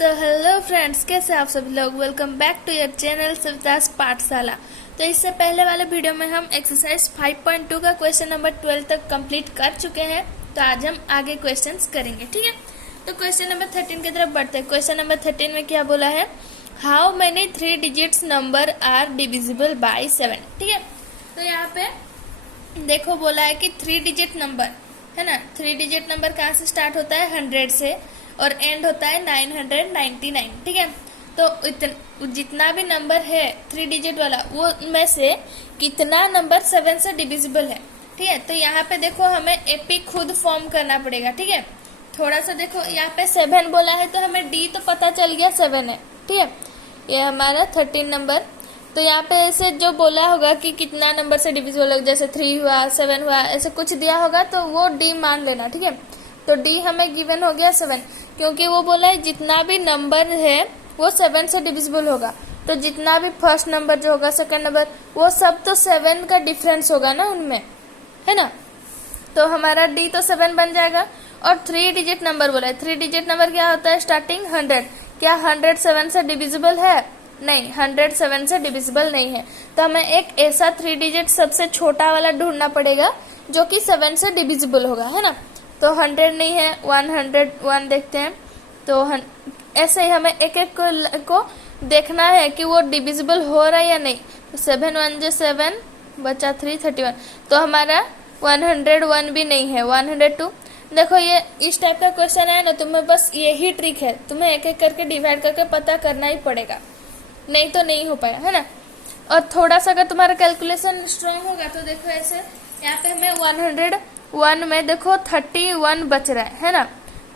So hello friends, कैसे आप सभी लोग। Welcome back to your channel Savita's पाठशाला। तो इससे पहले वाले वीडियो में हम एक्सरसाइज 5.2 का क्वेश्चन नंबर 12 तक कंप्लीट कर चुके हैं। तो आज हम आगे क्वेश्चंस करेंगे, ठीक है। तो क्वेश्चन नंबर 13 की तरफ बढ़ते हैं। क्वेश्चन नंबर 13 में क्या बोला है, how many 3 digits number are divisible by 7, ठीक है। तो यहाँ पे देखो बोला है कि 3 डिजिट नंबर है ना, 3 डिजिट नंबर कहाँ से स्टार्ट होता है, 100 से, और एंड होता है 999, ठीक है। तो जितना भी नंबर है 3 डिजिट वाला, वो में से कितना नंबर 7 से डिविजिबल है, ठीक है। तो यहाँ पे देखो हमें एपी खुद फॉर्म करना पड़ेगा, ठीक है। थोड़ा सा देखो यहाँ पे 7 बोला है, तो हमें डी तो पता चल गया 7 है, ठीक है। ये हमारा 13 नंबर। तो यहाँ पे ऐसे जो बोला होगा कि कितना नंबर से डिविजिबल होगा, जैसे 3 हुआ, 7 हुआ, ऐसे कुछ दिया होगा तो वो डी मान लेना, ठीक है। तो डी हमें गिवन हो गया 7, क्योंकि वो बोला है जितना भी नंबर है वो 7 से डिविजिबल होगा। तो जितना भी फर्स्ट नंबर जो होगा, सेकंड नंबर, वो सब तो 7 का डिफरेंस होगा ना उनमें, है ना। तो हमारा डी तो 7 बन जाएगा। और 3 डिजिट नंबर बोला है, 3 डिजिट नंबर क्या होता है, स्टार्टिंग 100। क्या 100 7 से डिविजिबल है? नहीं, 100 7 से डिविजिबल नहीं है। तो हमें एक ऐसा 3 डिजिट सबसे छोटा वाला ढूंढना पड़ेगा जो कि 7 से डिविजिबल होगा, है ना। तो 100 नहीं है, 101 देखते हैं। तो ऐसे ही हमें एक एक को देखना है कि वो डिविजिबल हो रहा है या नहीं। तो 7 1 जो 7 बचा 3 31। तो हमारा 101 भी नहीं है, 102। देखो ये इस टाइप का क्वेश्चन है ना, तुम्हें बस यही ट्रिक है, तुम्हें एक एक करके डिवाइड करके पता करना ही पड़ेगा, नहीं तो नहीं हो पाएगा, है ना। और थोड़ा सा अगर तुम्हारा कैलकुलेशन स्ट्रांग होगा तो देखो ऐसे यहाँ पे हमें 101 में देखो 31 बच रहा है ना।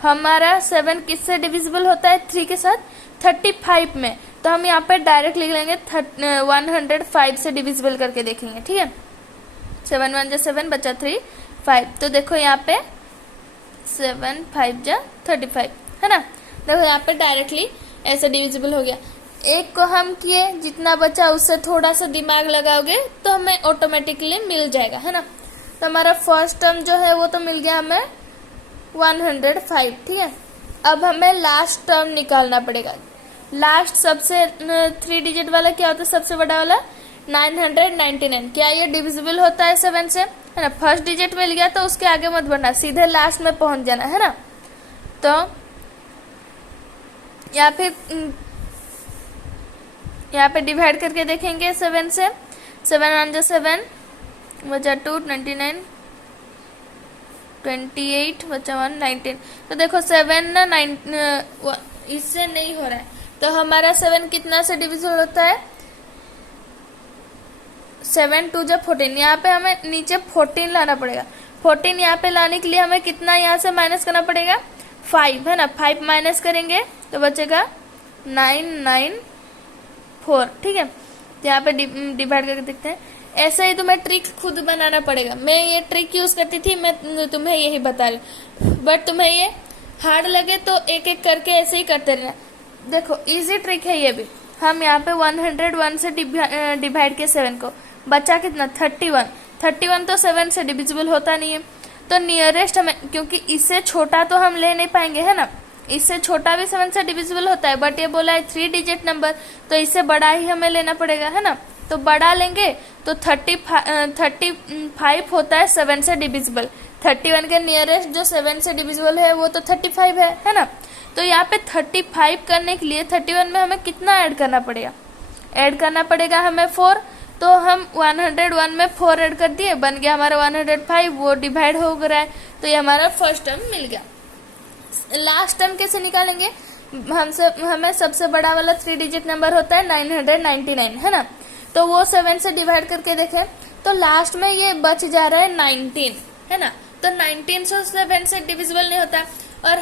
हमारा 7 किससे डिविजिबल होता है, 3 के साथ, 35 में। तो हम यहाँ पे डायरेक्ट लिख लेंगे 105 से डिविजिबल करके देखेंगे, ठीक है। 7 1 जो 7 बचा 3 5। तो देखो यहाँ पे 7 5 जा 35, है ना। देखो यहाँ पे डायरेक्टली ऐसे डिविजिबल हो गया। एक को हम किए, जितना बचा उससे थोड़ा सा दिमाग लगाओगे तो हमें ऑटोमेटिकली मिल जाएगा, है ना। तो हमारा फर्स्ट टर्म जो है वो तो मिल गया हमें 105, ठीक है। अब हमें लास्ट टर्म निकालना पड़ेगा। लास्ट सबसे 3 डिजिट वाला क्या होता है, सबसे बड़ा वाला 999। क्या ये डिविजिबल होता है 7 से, है ना। फर्स्ट डिजिट मिल गया तो उसके आगे मत बढ़ना, सीधे लास्ट में पहुंच जाना, है ना। तो यहाँ पे डिवाइड करके देखेंगे 7 से। 7 1 जो 7 बचा 2 99, 28 बचा 1 19। तो देखो 7 ना 9 इससे नहीं हो रहा है। तो हमारा 7 कितना से डिविजिबल होता है, 7 2 जब 14। यहाँ पे हमें नीचे 14 लाना पड़ेगा। 14 यहाँ पे लाने के लिए हमें कितना यहाँ से माइनस करना पड़ेगा, 5, है ना। 5 माइनस करेंगे तो बचेगा 994, ठीक है। तो यहाँ पे डिवाइड करके देखते हैं। ऐसे ही तुम्हें ट्रिक खुद बनाना पड़ेगा। मैं ये ट्रिक यूज करती थी, मैं तुम्हें यही बता रही हूँ। बट तुम्हें ये हार्ड लगे तो एक एक करके ऐसे ही करते रहना। देखो इजी ट्रिक है ये भी। हम यहाँ पे 101 से डिवाइड किया 7 को, बचा कितना 31। 31 तो 7 से डिविजिबल होता नहीं है। तो नियरेस्ट हमें, क्योंकि इससे छोटा तो हम ले नहीं पाएंगे, है ना। इससे छोटा भी 7 से डिविजिबल होता है, बट ये बोला है 3 डिजिट नंबर, तो इससे बड़ा ही हमें लेना पड़ेगा, है ना। तो बड़ा लेंगे तो 35 होता है 7 से डिविजिबल। 31 के नियरेस्ट जो 7 से डिविजिबल है वो तो 35 है ना। तो यहाँ पे 35 करने के लिए 31 में हमें कितना ऐड करना पड़ेगा, ऐड करना पड़ेगा हमें 4। तो हम 101 में 4 ऐड कर दिए, बन गया हमारा 105। वो डिवाइड हो रहा है, तो ये हमारा फर्स्ट टर्म मिल गया। लास्ट टर्म कैसे निकालेंगे, हमें सबसे बड़ा वाला 3 डिजिट नंबर होता है 999, है ना। तो वो 7 से डिवाइड करके देखें तो लास्ट में ये बच जा रहा है 19, है ना। तो 19 से 7 से डिविजिबल नहीं होता। और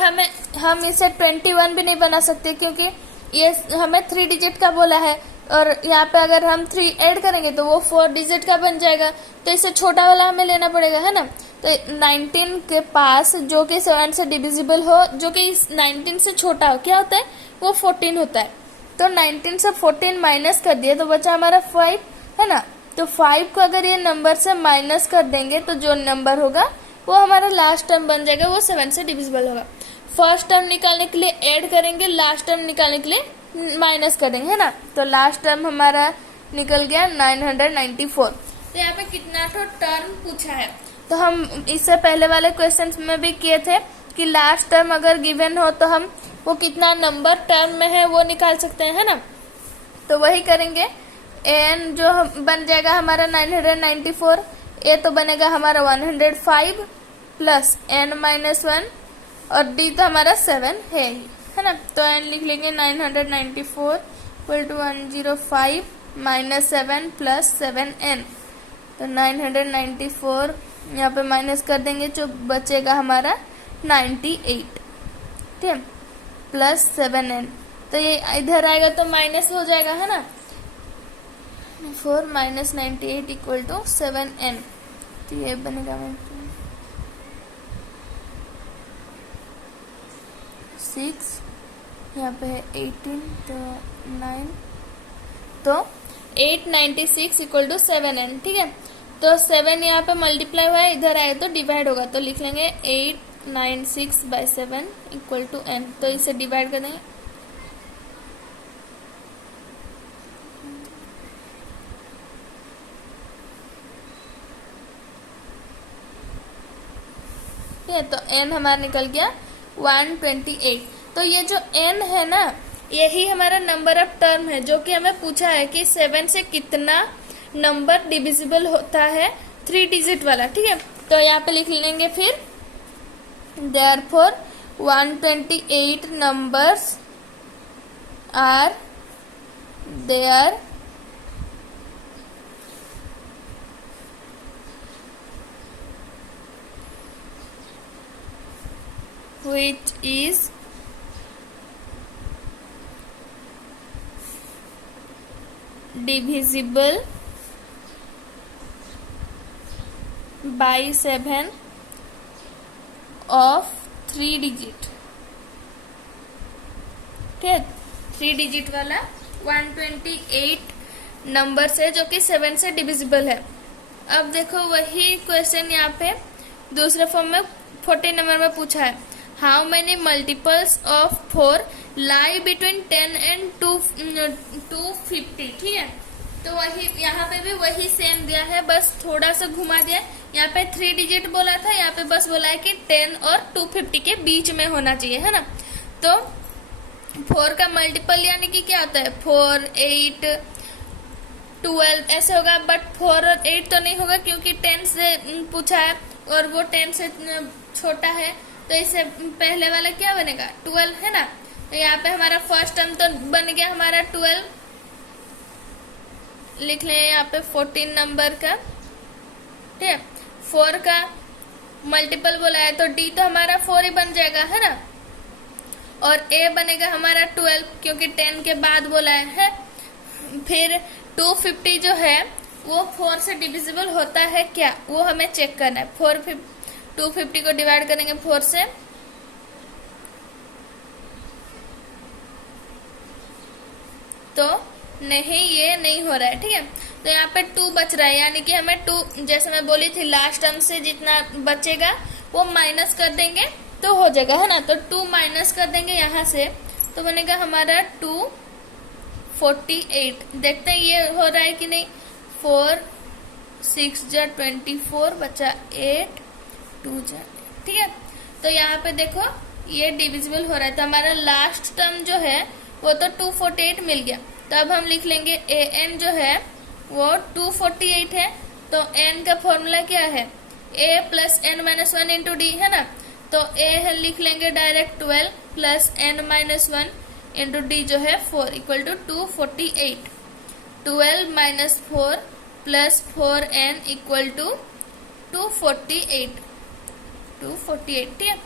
हम इसे 21 भी नहीं बना सकते, क्योंकि ये हमें 3 डिजिट का बोला है। और यहाँ पे अगर हम 3 ऐड करेंगे तो वो 4 डिजिट का बन जाएगा। तो इससे छोटा वाला हमें लेना पड़ेगा, है ना। तो 19 के पास जो कि 7 से डिविजिबल हो, जो कि 19 से छोटा हो, क्या होता है, वो 14 होता है। तो 19 से 14 माइनस कर दिए तो बचा हमारा 5, है ना। तो 5 को अगर ये नंबर से माइनस कर देंगे तो जो नंबर होगा वो हमारा लास्ट टर्म बन जाएगा, वो 7 से डिविजिबल होगा। फर्स्ट टर्म निकालने के लिए ऐड करेंगे, लास्ट टर्म निकालने के लिए माइनस करेंगे, है ना। तो लास्ट टर्म हमारा निकल गया 994। तो यहाँ पे कितना टर्म पूछा है, तो हम इससे पहले वाले क्वेश्चन में भी किए थे कि लास्ट टर्म अगर गिवन हो तो हम वो कितना नंबर टर्म में है वो निकाल सकते हैं, है ना। तो वही करेंगे। एन जो बन जाएगा हमारा 994, ए तो बनेगा हमारा 105 प्लस n माइनस 1 और डी तो हमारा 7 है ना। तो n लिख लेंगे 994 equal to 105 minus 7 plus 7n। तो 994 यहाँ पे माइनस कर देंगे, जो बचेगा हमारा 98, ठीक है, प्लस 7n। तो ये इधर आएगा तो माइनस हो जाएगा, है ना। 4 माइनस 98 इक्वल टू 7n। तो ये बनेगा 6, यहाँ पे है 18, तो 9, तो 896 इक्वल टू 7n, ठीक है। तो 7 यहाँ पे मल्टीप्लाई हुआ है, इधर आए तो डिवाइड होगा, तो लिख लेंगे 896 बाई 7 इक्वल टू n। तो इसे डिवाइड कर देंगे, ठीक है। तो n हमारा निकल गया 128। तो ये जो n है ना, यही हमारा नंबर ऑफ टर्म है, जो कि हमें पूछा है कि 7 से कितना नंबर डिविजिबल होता है 3 डिजिट वाला, ठीक है। तो यहाँ पे लिख लेंगे फिर therefore 128 numbers are there which is divisible by 7 of 3 digit, ठीक है। 3 डिजिट वाला 128 नंबर से जो कि 7 से डिविजिबल है। अब देखो वही क्वेश्चन यहाँ पे दूसरे फॉर्म में 40 नंबर में पूछा है, how many multiples of 4 lie between 10 and 250, ठीक है। तो वही यहाँ पे भी वही सेम दिया है, बस थोड़ा सा घुमा दिया। यहाँ पे 3 डिजिट बोला था, यहाँ पे बस बोला है कि 10 और 250 के बीच में होना चाहिए, है ना। तो 4 का मल्टीपल यानी कि क्या होता है, 4, 8, 12 ऐसे होगा, बट 4 और 8 तो नहीं होगा क्योंकि 10 से पूछा है और वो 10 से छोटा है। तो इससे पहले वाला क्या बनेगा, 12, है ना। तो यहाँ पे हमारा फर्स्ट टर्म तो बन गया हमारा 12, लिख लें यहाँ पे 14 नंबर का, ठीक है। 4 का मल्टीपल बोला है तो डी तो हमारा 4 ही बन जाएगा, है ना। और ए बनेगा हमारा 12 क्योंकि 10 के बाद बोला है। फिर 250 जो है वो 4 से डिविजिबल होता है क्या, वो हमें चेक करना है। 250 को डिवाइड करेंगे 4 से, तो नहीं, ये नहीं हो रहा है, ठीक है। तो यहाँ पे 2 बच रहा है, यानी कि हमें 2, जैसे मैं बोली थी लास्ट टर्म से जितना बचेगा वो माइनस कर देंगे तो हो जाएगा, है ना। तो 2 माइनस कर देंगे यहाँ से, तो बनेगा हमारा 248। देखते हैं ये हो रहा है कि नहीं। 4, 6 जा 24 बचा 8, 2 जा, ठीक है। तो यहाँ पे देखो ये डिविजिबल हो रहा है, तो हमारा लास्ट टर्म जो है वो तो 248 मिल गया। तो अब हम लिख लेंगे ए एन जो है वो 248 है। तो एन का फॉर्मूला क्या है, a plus n minus 1 into d, है ना। तो ए लिख लेंगे direct 12 plus n minus 1 into d जो है 4 equal to 248। 12 minus 4 plus 4n equal to 248, ठीक है।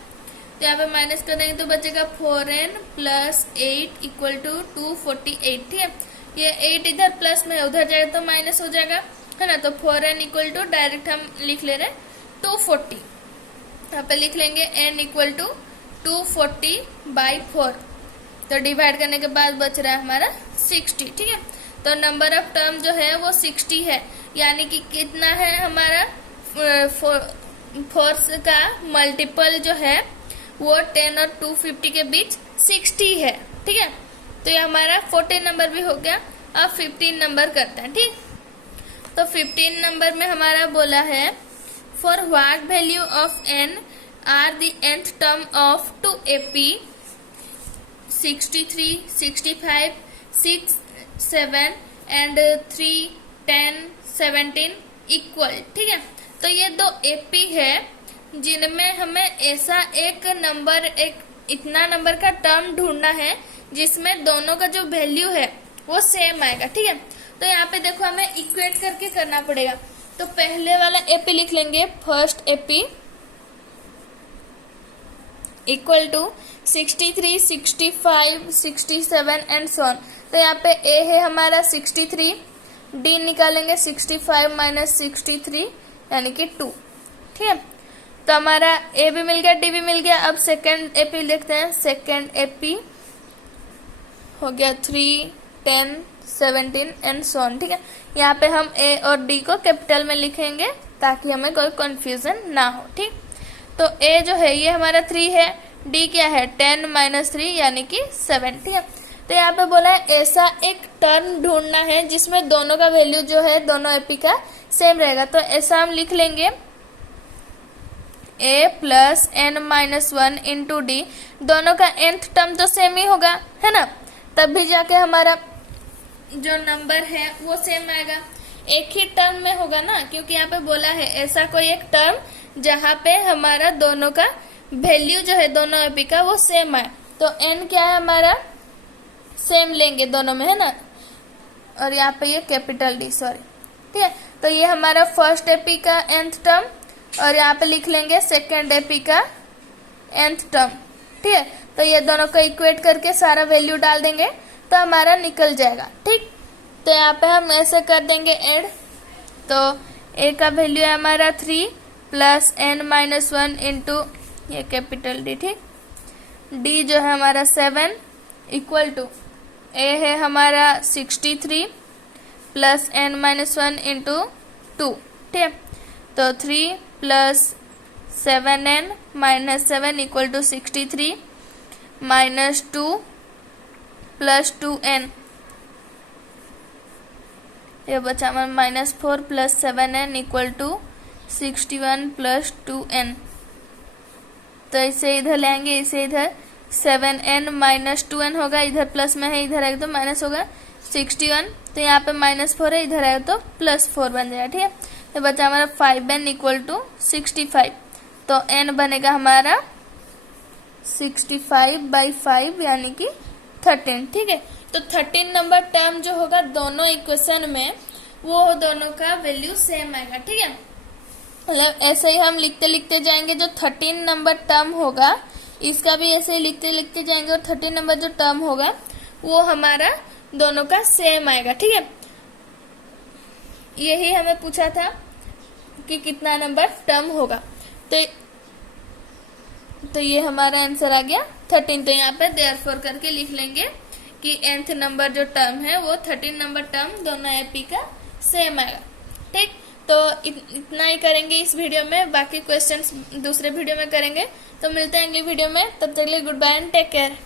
तो यहाँ पे माइनस कर देंगे तो बचेगा 4n प्लस 8 इक्वल टू 248, ठीक है। ये 8 इधर प्लस में उधर जाएगा तो माइनस हो जाएगा, है ना। तो 4n इक्वल टू डायरेक्ट हम लिख ले रहे 240। यहाँ पे लिख लेंगे n इक्वल टू 240 बाई 4। तो डिवाइड करने के बाद बच रहा है हमारा 60, ठीक है। तो नंबर ऑफ टर्म जो है वो 60 है, यानी कि कितना है हमारा 4 का मल्टीपल जो है वो 10 और 250 के बीच 60 है। ठीक है, तो ये हमारा 14 नंबर भी हो गया। अब 15 नंबर करते हैं। ठीक, तो 15 नंबर में हमारा बोला है for what value of n are the nth term of 2AP 63, 65, 6, 7 and 3, 10, 17 equal. ठीक है, तो ये दो AP है जिनमें हमें ऐसा एक नंबर, एक इतना नंबर का टर्म ढूंढना है जिसमें दोनों का जो वैल्यू है वो सेम आएगा। ठीक है, तो यहाँ पे देखो हमें इक्वेट करके करना पड़ेगा। तो पहले वाला AP लिख लेंगे, first AP equal to 63, 65, 67 and so on. तो यहाँ पे A है हमारा 63, D निकालेंगे 65 माइनस 63 यानी कि 2। ठीक है, तो हमारा A भी मिल गया, D भी मिल गया। अब सेकेंड AP लिखते हैं, सेकेंड AP हो गया 3, 10, 17 एंड सो ऑन। ठीक है, यहाँ पे हम A और D को कैपिटल में लिखेंगे ताकि हमें कोई कंफ्यूजन ना हो। ठीक, तो A जो है ये हमारा 3 है, D क्या है 10 माइनस 3 यानी कि 7। ठीक है, तो यहाँ पे बोला है ऐसा एक टर्म ढूंढना है जिसमें दोनों का वैल्यू जो है दोनों AP का सेम रहेगा। तो ऐसा हम लिख लेंगे A plus n minus 1 into D, दोनों का nth टर्म तो सेम ही होगा, है ना, तब भी जाके हमारा जो नंबर है वो सेम आएगा। एक ही टर्म में होगा ना, क्योंकि यहाँ पे बोला है ऐसा कोई एक टर्म जहाँ पे हमारा दोनों का वैल्यू जो है दोनों AP का वो सेम आए। तो n क्या है हमारा सेम लेंगे दोनों में, है ना, और यहाँ पे ये कैपिटल D, सॉरी। ठीक है, तो ये हमारा फर्स्ट AP का nth टर्म और यहाँ पे लिख लेंगे सेकेंड AP का nth टर्म। ठीक है, तो ये दोनों को इक्वेट करके सारा वैल्यू डाल देंगे तो हमारा निकल जाएगा। ठीक, तो यहाँ पे हम ऐसे कर देंगे ऐड। तो A का वैल्यू है हमारा 3 प्लस n माइनस 1 इंटू ये कैपिटल D। ठीक, D जो है हमारा 7 इक्वल टू A है हमारा 63 प्लस n माइनस 1 इंटू 2। ठीक है, तो 3 plus 7n minus 7 equal to 63 minus 2 plus 2n, ये बचा हमारा minus 4 plus 7n equal to 61 plus 2n। तो इसे इधर लेंगे, इसे इधर 7n माइनस 2n होगा, इधर प्लस में है, इधर आएगा तो माइनस होगा 61। तो यहाँ पे माइनस 4 है, इधर आएगा तो प्लस 4 बन जाएगा। ठीक है, तो बचा हमारा 5n इक्वल टू 65। तो n बनेगा हमारा 65/5 यानी कि 13। ठीक है, तो 13 नंबर टर्म जो होगा दोनों इक्वेशन में वो दोनों का वैल्यू सेम आएगा। ठीक है, मतलब ऐसे ही हम लिखते लिखते जाएंगे, जो 13 नंबर टर्म होगा इसका भी ऐसे ही लिखते लिखते जाएंगे और 13 नंबर जो टर्म होगा वो हमारा दोनों का सेम आएगा। ठीक है, यही हमें पूछा था कि कितना नंबर टर्म होगा, तो ये हमारा आंसर आ गया 13। तो यहाँ पे देयरफॉर करके लिख लेंगे कि nth नंबर जो टर्म है वो 13 नंबर टर्म दोनों AP का सेम आएगा। ठीक, तो इतना ही करेंगे इस वीडियो में, बाकी क्वेश्चंस दूसरे वीडियो में करेंगे। तो मिलते हैं अगली वीडियो में, तब तक के लिए good bye and take care.